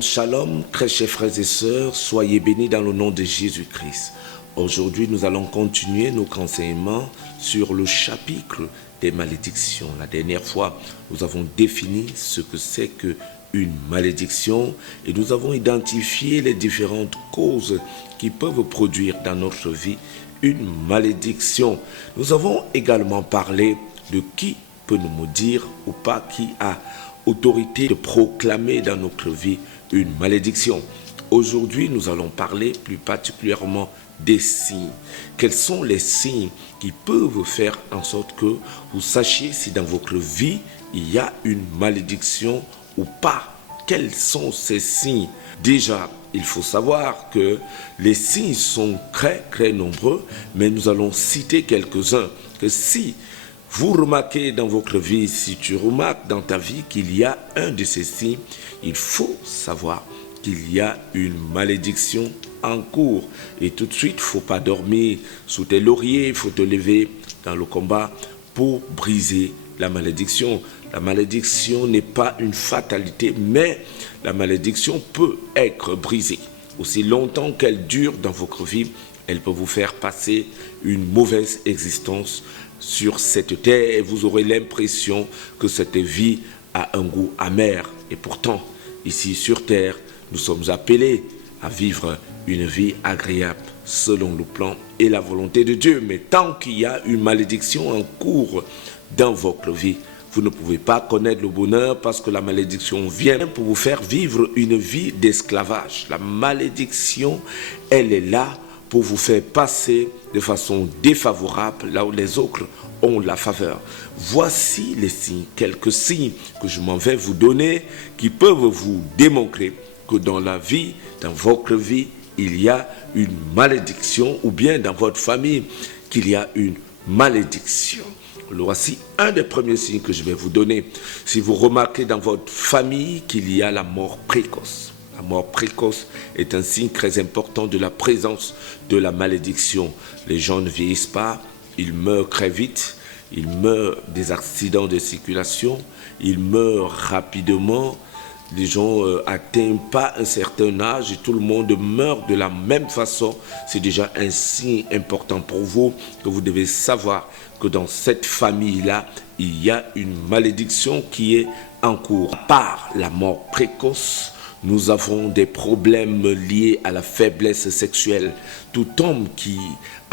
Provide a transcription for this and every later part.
Shalom, très chers frères et sœurs, soyez bénis dans le nom de Jésus-Christ. Aujourd'hui, nous allons continuer nos enseignements sur le chapitre des malédictions. La dernière fois, nous avons défini ce que c'est qu'une malédiction et nous avons identifié les différentes causes qui peuvent produire dans notre vie une malédiction. Nous avons également parlé de qui peut nous maudire ou pas, qui a autorité de proclamer dans notre vie une malédiction. Aujourd'hui, nous allons parler plus particulièrement des signes. Quels sont les signes qui peuvent faire en sorte que vous sachiez si dans votre vie, il y a une malédiction ou pas? Quels sont ces signes? Déjà, il faut savoir que les signes sont très nombreux, mais nous allons citer quelques-uns. Que si vous remarquez dans votre vie, si tu remarques dans ta vie qu'il y a un de ces signes, il faut savoir qu'il y a une malédiction en cours. Et tout de suite, il ne faut pas dormir sous tes lauriers, il faut te lever dans le combat pour briser la malédiction. La malédiction n'est pas une fatalité, mais la malédiction peut être brisée. Aussi longtemps qu'elle dure dans votre vie, elle peut vous faire passer une mauvaise existence sur cette terre et vous aurez l'impression que cette vie a un goût amer. Et pourtant, ici sur terre, nous sommes appelés à vivre une vie agréable selon le plan et la volonté de Dieu. Mais tant qu'il y a une malédiction en cours dans votre vie, vous ne pouvez pas connaître le bonheur parce que la malédiction vient pour vous faire vivre une vie d'esclavage. La malédiction, elle est là pour vous faire passer de façon défavorable là où les autres ont la faveur. Voici les signes, quelques signes que je m'en vais vous donner qui peuvent vous démontrer que dans la vie, dans votre vie, il y a une malédiction ou bien dans votre famille qu'il y a une malédiction. Voici un des premiers signes que je vais vous donner. Si vous remarquez dans votre famille qu'il y a la mort précoce. La mort précoce est un signe très important de la présence de la malédiction. Les gens ne vieillissent pas, ils meurent très vite, ils meurent des accidents de circulation, ils meurent rapidement. Les gens n'atteignent pas un certain âge et tout le monde meurt de la même façon. C'est déjà un signe important pour vous que vous devez savoir que dans cette famille-là, il y a une malédiction qui est en cours. Par la mort précoce, nous avons des problèmes liés à la faiblesse sexuelle. Tout homme qui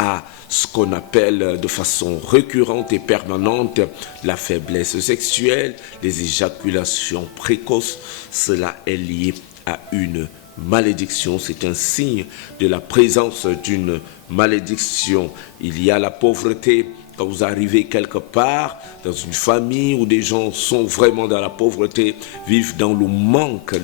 a ce qu'on appelle de façon récurrente et permanente la faiblesse sexuelle, les éjaculations précoces, cela est lié à une malédiction. C'est un signe de la présence d'une malédiction. Il y a la pauvreté. Quand vous arrivez quelque part, dans une famille où des gens sont vraiment dans la pauvreté, vivent dans le manque,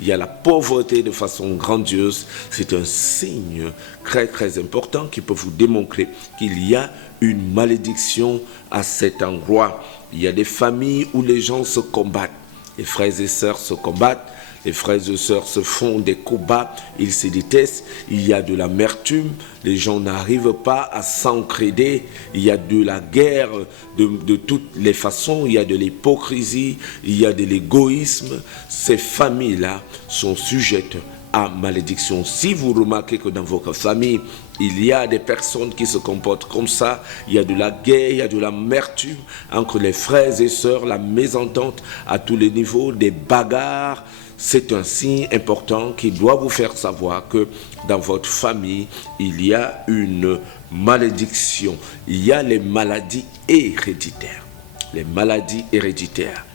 il y a la pauvreté de façon grandiose, c'est un signe très important qui peut vous démontrer qu'il y a une malédiction à cet endroit. Il y a des familles où les gens se combattent, les frères et sœurs se combattent, les frères et sœurs se font des combats, ils se détestent, il y a de l'amertume, les gens n'arrivent pas à s'entraider, il y a de la guerre de toutes les façons, il y a de l'hypocrisie, il y a de l'égoïsme. Ces familles-là sont sujettes à malédiction. Si vous remarquez que dans votre famille, il y a des personnes qui se comportent comme ça, il y a de la guerre, il y a de l'amertume entre les frères et sœurs, la mésentente à tous les niveaux, des bagarres, c'est un signe important qui doit vous faire savoir que dans votre famille, il y a une malédiction. Il y a les maladies héréditaires. Les maladies héréditaires.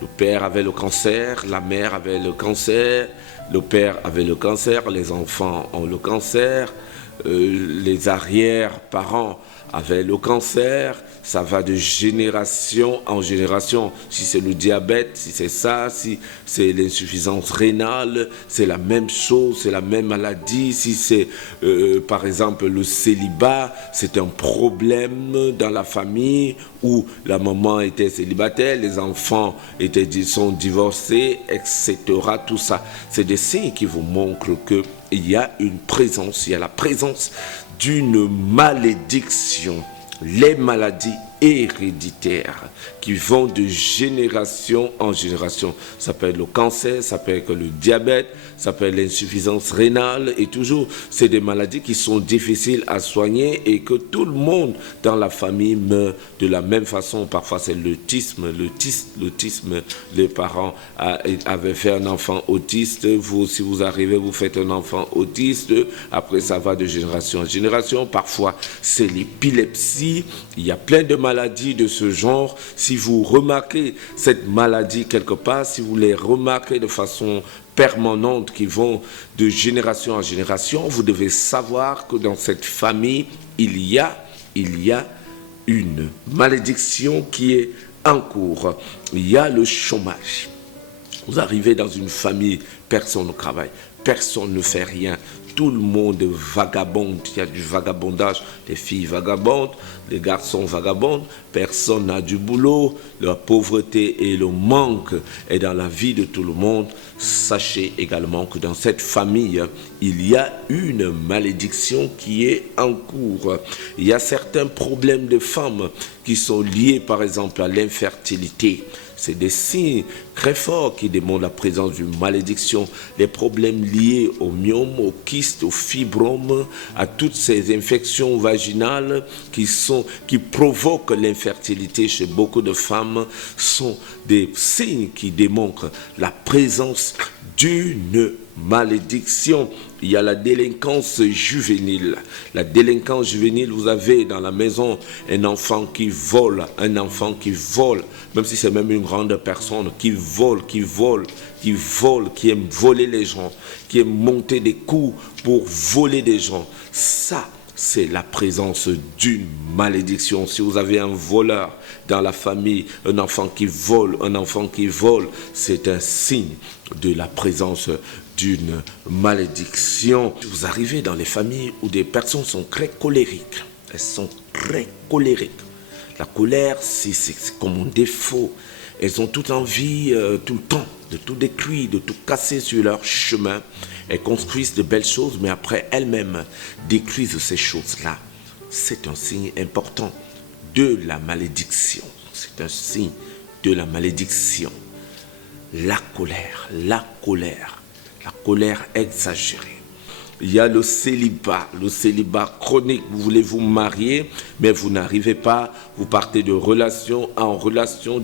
Le père avait le cancer, la mère avait le cancer, le père avait le cancer, les enfants ont le cancer, les arrière-parents avaient le cancer. Ça va de génération en génération. Si c'est le diabète, si c'est ça, si c'est l'insuffisance rénale, c'est la même chose, c'est la même maladie. Si c'est par exemple le célibat, c'est un problème dans la famille où la maman était célibataire, les enfants sont divorcés, etc. Tout ça, c'est des signes qui vous montrent qu'il y a une présence, il y a la présence d'une malédiction. Les maladies héréditaires qui vont de génération en génération. Ça peut être le cancer, ça peut être le diabète, ça peut être l'insuffisance rénale et toujours, c'est des maladies qui sont difficiles à soigner et que tout le monde dans la famille meurt de la même façon. Parfois, c'est l'autisme. Les parents avaient fait un enfant autiste. Vous, si vous arrivez, vous faites un enfant autiste. Après, ça va de génération en génération. Parfois, c'est l'épilepsie. Il y a plein de maladies de ce genre. Si vous remarquez cette maladie quelque part, si vous les remarquez de façon permanente qui vont de génération en génération, vous devez savoir que dans cette famille, il y a une malédiction qui est en cours. Il y a le chômage. Vous arrivez dans une famille, personne ne travaille, personne ne fait rien. Tout le monde vagabonde, il y a du vagabondage, les filles vagabondent, les garçons vagabondent, personne n'a du boulot, la pauvreté et le manque est dans la vie de tout le monde. Sachez également que dans cette famille, il y a une malédiction qui est en cours. Il y a certains problèmes de femmes qui sont liés par exemple à l'infertilité. C'est des signes très forts qui démontrent la présence d'une malédiction. Les problèmes liés au myome, aux kystes, aux fibromes, à toutes ces infections vaginales qui provoquent l'infertilité chez beaucoup de femmes sont des signes qui démontrent la présence d'une malédiction. Il y a la délinquance juvénile. La délinquance juvénile, vous avez dans la maison un enfant qui vole, même si c'est même une grande personne, qui aime voler les gens, qui aime monter des coups pour voler des gens. Ça, c'est la présence d'une malédiction. Si vous avez un voleur dans la famille, un enfant qui vole, c'est un signe de la présence d'une malédiction. Vous arrivez dans les familles où des personnes sont très colériques. Elles sont très colériques. La colère, c'est comme un défaut. Elles ont toute envie, tout le temps, de tout détruire, de tout casser sur leur chemin. Elles construisent de belles choses, mais après elles-mêmes détruisent ces choses-là. C'est un signe important de la malédiction. C'est un signe de la malédiction. La colère exagérée. Il y a le célibat chronique. Vous voulez vous marier, mais vous n'arrivez pas. Vous partez de relation en relation,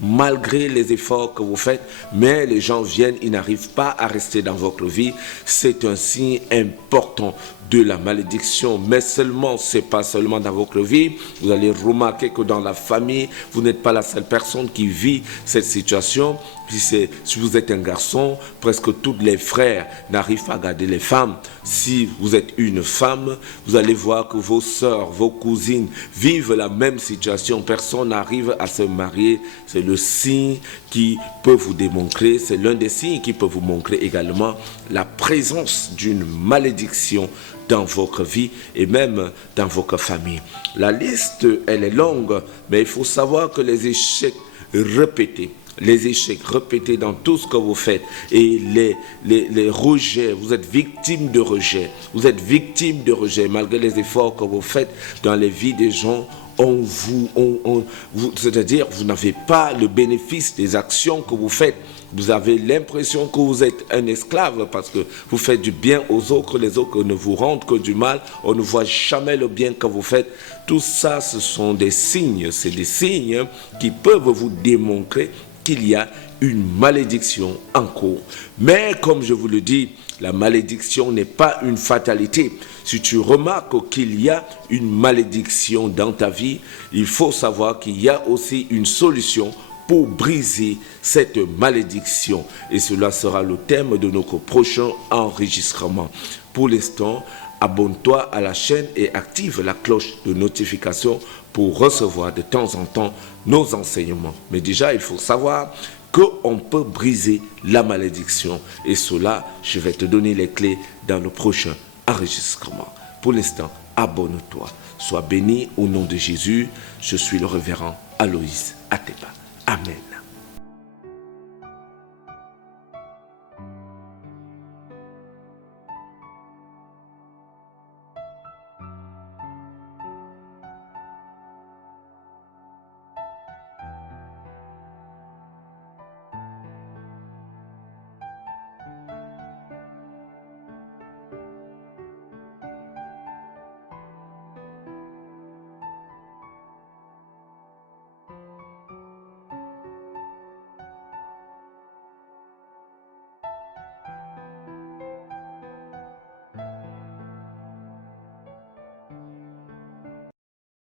malgré les efforts que vous faites. Mais les gens viennent, ils n'arrivent pas à rester dans votre vie. C'est un signe important de la malédiction. Mais c'est pas seulement dans votre vie. Vous allez remarquer que dans la famille, vous n'êtes pas la seule personne qui vit cette situation. Si vous êtes un garçon, presque tous les frères n'arrivent pas à garder les femmes. Si vous êtes une femme, vous allez voir que vos sœurs, vos cousines vivent la même situation. Personne n'arrive à se marier. C'est le signe qui peut vous démontrer, c'est l'un des signes qui peut vous montrer également la présence d'une malédiction dans votre vie et même dans votre famille. La liste, elle est longue, mais il faut savoir que les échecs répétés dans tout ce que vous faites et les rejets, vous êtes victime de rejet. Malgré les efforts que vous faites dans les vies des gens. C'est-à-dire, vous n'avez pas le bénéfice des actions que vous faites. Vous avez l'impression que vous êtes un esclave parce que vous faites du bien aux autres, les autres ne vous rendent que du mal. On ne voit jamais le bien que vous faites. Tout ça, ce sont des signes. C'est des signes qui peuvent vous démontrer qu'il y a une malédiction en cours. Mais comme je vous le dis, la malédiction n'est pas une fatalité. Si tu remarques qu'il y a une malédiction dans ta vie, il faut savoir qu'il y a aussi une solution pour briser cette malédiction. Et cela sera le thème de notre prochain enregistrement. Pour l'instant, abonne-toi à la chaîne et active la cloche de notification pour recevoir de temps en temps nos enseignements. Mais déjà, il faut savoir qu'on peut briser la malédiction. Et cela, je vais te donner les clés dans le prochain enregistrement. Pour l'instant, abonne-toi. Sois béni au nom de Jésus. Je suis le révérend Aloïs Atepa. Amen.